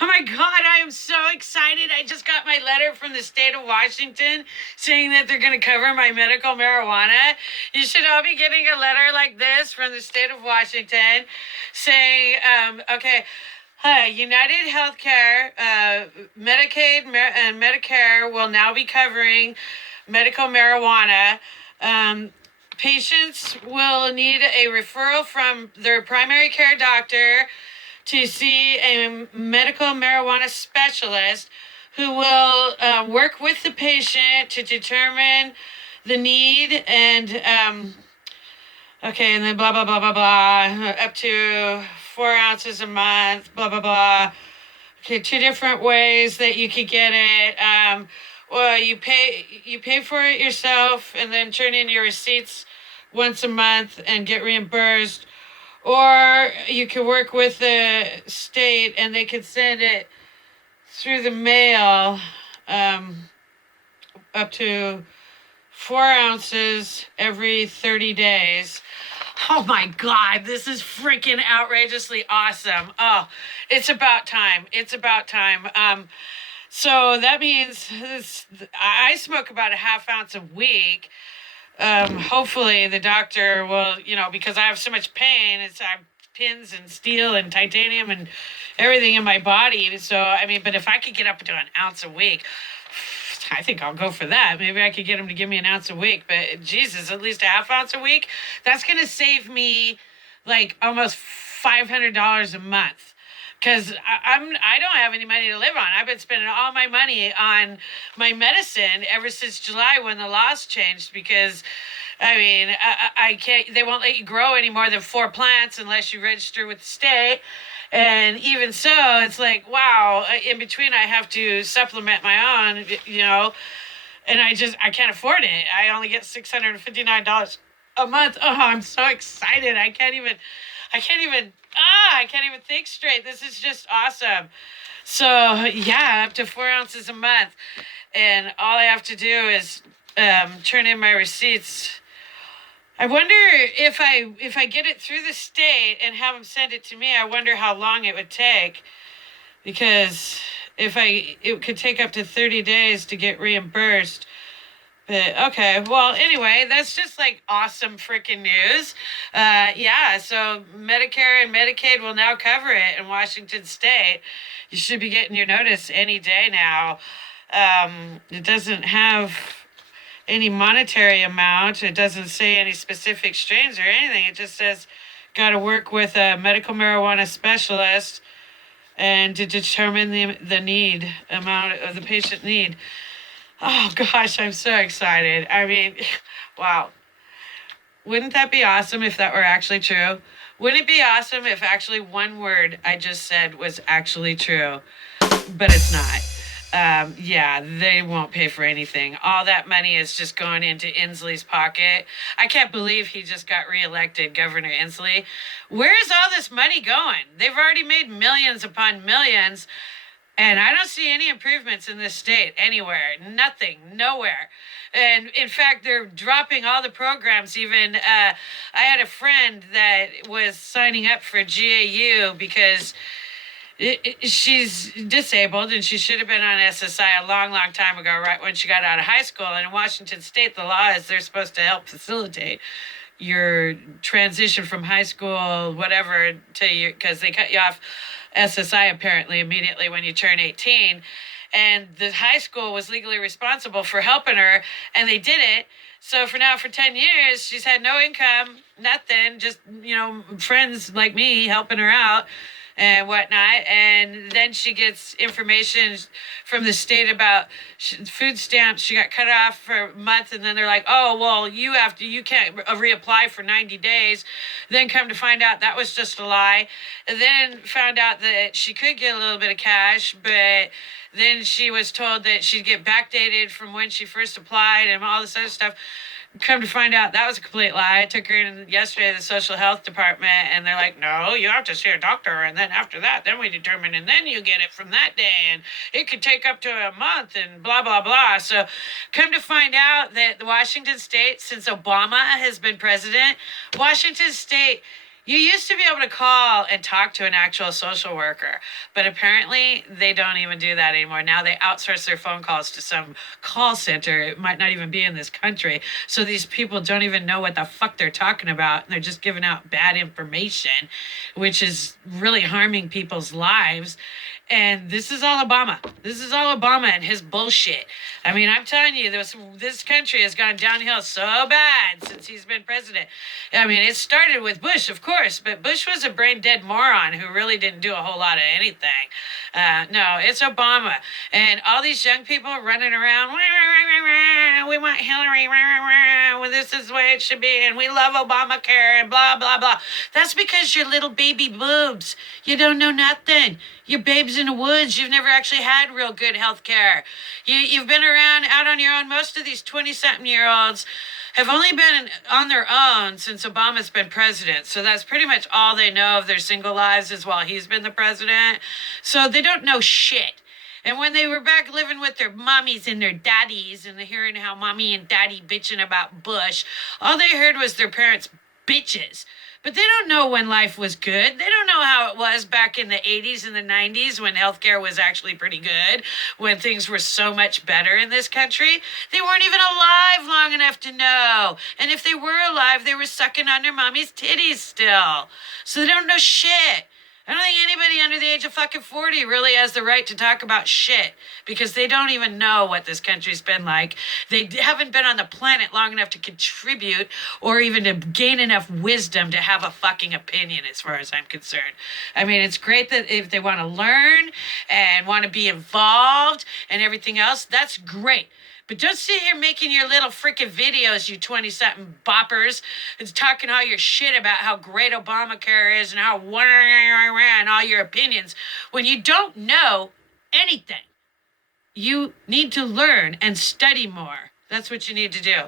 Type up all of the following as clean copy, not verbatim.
Oh my God, I am so excited. I just got my letter from the state of Washington saying that they're going to cover my medical marijuana. You should all be getting a letter like this from the state of Washington saying, okay, United Healthcare, Medicaid, and Medicare will now be covering medical marijuana. Um, Patients will need a referral from their primary care doctor to see a medical marijuana specialist who will work with the patient to determine the need and okay, and then blah blah blah blah blah, up to 4 ounces a month, blah blah blah. Okay, two different ways that you could get it. Well, you pay for it yourself, and then turn in your receipts once a month and get reimbursed, or you could work with the state and they could send it through the mail, um, up to 4 ounces every 30 days. Oh my God, this is freaking outrageously awesome. Oh, it's about time. It's about time. So that means I smoke about a half ounce a week. Hopefully the doctor will, because I have so much pain, I have pins and steel and titanium and everything in my body. So, I mean, but if I could get up to an ounce a week, I think I'll go for that. Maybe I could get him to give me an ounce a week, but Jesus, at least a half ounce a week. That's going to save me like almost $500 a month. Because I don't have any money to live on. I've been spending all my money on my medicine ever since July when the laws changed. Because, I mean, I can't. They won't let you grow any more than 4 plants unless you register with the state. And even so, it's like, wow. In between, I have to supplement my own. And I can't afford it. I only get $659 a month. Oh, I'm so excited. I can't even think straight. This is just awesome. So yeah, up to 4 ounces a month, and all I have to do is turn in my receipts. I wonder if I get it through the state and have them send it to me. I wonder how long it would take, because it could take up to 30 days to get reimbursed. But okay, well, anyway, that's just like awesome freaking news. Yeah, so Medicare and Medicaid will now cover it in Washington State. You should be getting your notice any day now. It doesn't have any monetary amount, it doesn't say any specific strains or anything. It just says, got to work with a medical marijuana specialist and to determine the need amount of the patient need. Oh gosh, I'm so excited. I mean, wow. Wouldn't that be awesome if that were actually true? Wouldn't it be awesome if actually one word I just said was actually true? But it's not. Yeah, they won't pay for anything. All that money is just going into Inslee's pocket. I can't believe he just got reelected, Governor Inslee. Where's all this money going? They've already made millions upon millions. And I don't see any improvements in this state anywhere. Nothing, nowhere. And in fact, they're dropping all the programs. Even I had a friend that was signing up for GAU because she's disabled and she should have been on SSI a long, long time ago, right when she got out of high school. And in Washington State, the law is they're supposed to help facilitate your transition from high school, whatever, to you, because they cut you off SSI apparently immediately when you turn 18. And the high school was legally responsible for helping her, and they did it. So for 10 years, she's had no income, nothing, just, friends like me helping her out and whatnot. And then she gets information from the state about food stamps. She got cut off for a month, and then they're like, oh, well, you can't reapply for 90 days. Then come to find out that was just a lie. And then found out that she could get a little bit of cash, but then she was told that she'd get backdated from when she first applied and all this other stuff. Come to find out that was a complete lie. I took her in yesterday to the social health department, and they're like, no, you have to see a doctor, and then after that, then we determine, and then you get it from that day, and it could take up to a month, and blah, blah, blah. So come to find out that the Washington State, since Obama has been president, Washington State You used to be able to call and talk to an actual social worker, but apparently they don't even do that anymore. Now they outsource their phone calls to some call center. It might not even be in this country. So these people don't even know what the fuck they're talking about. And they're just giving out bad information, which is really harming people's lives. And this is all Obama. This is all Obama and his bullshit. I mean, I'm telling you, this country has gone downhill so bad since he's been president. I mean, it started with Bush, of course, but Bush was a brain dead moron who really didn't do a whole lot of anything. No, it's Obama. And all these young people running around, we want Hillary, well, this is the way it should be, and we love Obamacare, and blah, blah, blah. That's because you're little baby boobs. You don't know nothing. You're babes in the woods. You've never actually had real good health care. You've been around out on your own. Most of these 20-something-year-olds have only been on their own since Obama's been president. So that's pretty much all they know of their single lives is while he's been the president. So they don't know shit. And when they were back living with their mommies and their daddies and hearing how mommy and daddy bitching about Bush, all they heard was their parents' bitches. But they don't know when life was good. They don't know how it was back in the 80s and the 90s when healthcare was actually pretty good, when things were so much better in this country. They weren't even alive long enough to know. And if they were alive, they were sucking on their mommy's titties still. So they don't know shit. I don't think anybody under the age of fucking 40 really has the right to talk about shit because they don't even know what this country's been like. They haven't been on the planet long enough to contribute or even to gain enough wisdom to have a fucking opinion as far as I'm concerned. I mean, it's great that if they want to learn and want to be involved and everything else, that's great. But don't sit here making your little freaking videos, you 20-something boppers, and talking all your shit about how great Obamacare is and how and all your opinions when you don't know anything. You need to learn and study more. That's what you need to do.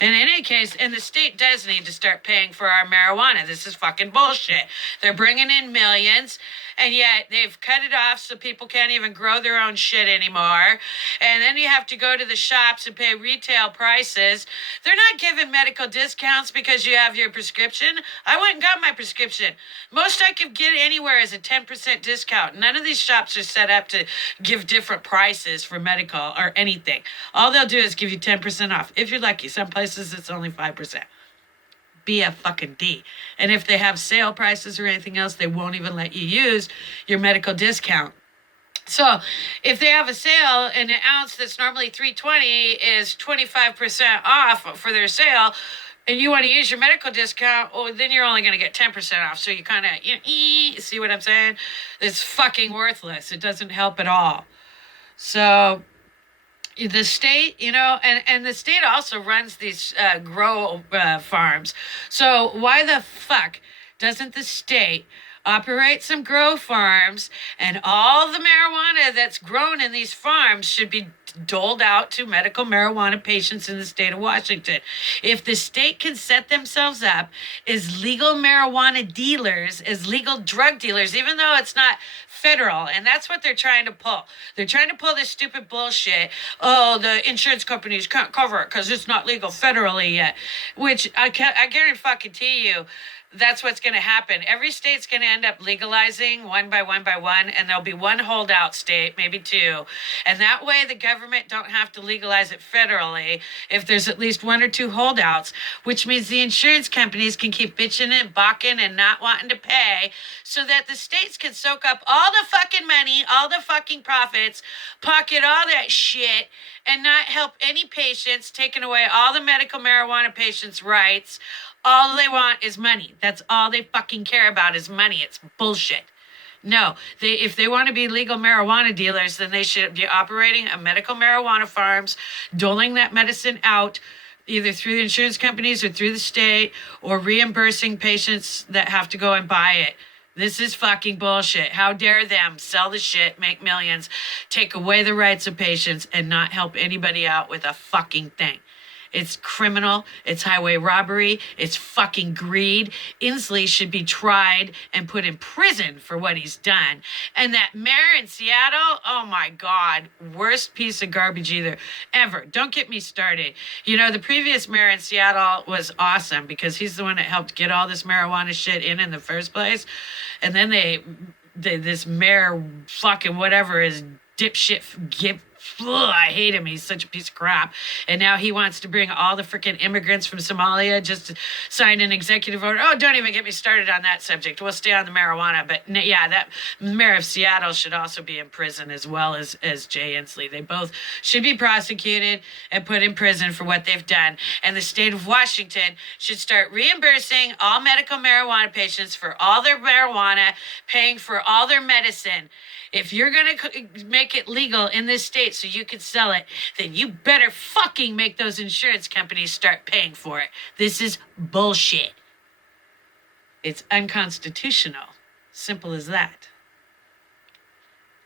In any case, and the state does need to start paying for our marijuana. This is fucking bullshit. They're bringing in millions, and yet they've cut it off so people can't even grow their own shit anymore. And then you have to go to the shops and pay retail prices. They're not giving medical discounts because you have your prescription. I went and got my prescription. Most I could get anywhere is a 10% discount. None of these shops are set up to give different prices for medical or anything. All they'll do is give you 10% off. If you're lucky, some places it's only 5%. Be a fucking D. And if they have sale prices or anything else, they won't even let you use your medical discount. So if they have a sale and an ounce that's normally $3.20 is 25% off for their sale, and you want to use your medical discount, oh, then you're only going to get 10% off. So you kind of, see what I'm saying? It's fucking worthless. It doesn't help at all. So the state, and the state also runs these grow farms. So why the fuck doesn't the state operate some grow farms, and all the marijuana that's grown in these farms should be doled out to medical marijuana patients in the state of Washington? If the state can set themselves up as legal marijuana dealers, as legal drug dealers, even though it's not federal, and that's what they're trying to pull. They're trying to pull this stupid bullshit. Oh, the insurance companies can't cover it because it's not legal federally yet, which I guarantee you, that's what's going to happen. Every state's going to end up legalizing one by one, and there'll be one holdout state, maybe two. And that way the government don't have to legalize it federally if there's at least one or two holdouts, which means the insurance companies can keep bitching and balking and not wanting to pay so that the states can soak up all the fucking money, all the fucking profits, pocket all that shit, and not help any patients, taking away all the medical marijuana patients' rights. All they want is money. That's all they fucking care about is money. It's bullshit. No, if they want to be legal marijuana dealers, then they should be operating a medical marijuana farms, doling that medicine out either through the insurance companies or through the state, or reimbursing patients that have to go and buy it. This is fucking bullshit. How dare them sell the shit, make millions, take away the rights of patients, and not help anybody out with a fucking thing. It's criminal. It's highway robbery. It's fucking greed. Inslee should be tried and put in prison for what he's done. And that mayor in Seattle, oh my God, worst piece of garbage ever. Don't get me started. You know, the previous mayor in Seattle was awesome because he's the one that helped get all this marijuana shit in the first place. And then this mayor fucking whatever is dipshit. I hate him. He's such a piece of crap. And now he wants to bring all the freaking immigrants from Somalia just to sign an executive order. Oh, don't even get me started on that subject. We'll stay on the marijuana. But yeah, that mayor of Seattle should also be in prison as well as Jay Inslee. They both should be prosecuted and put in prison for what they've done. And the state of Washington should start reimbursing all medical marijuana patients for all their marijuana, paying for all their medicine. If you're going to make it legal in this state so you can sell it, then you better fucking make those insurance companies start paying for it. This is bullshit. It's unconstitutional. Simple as that.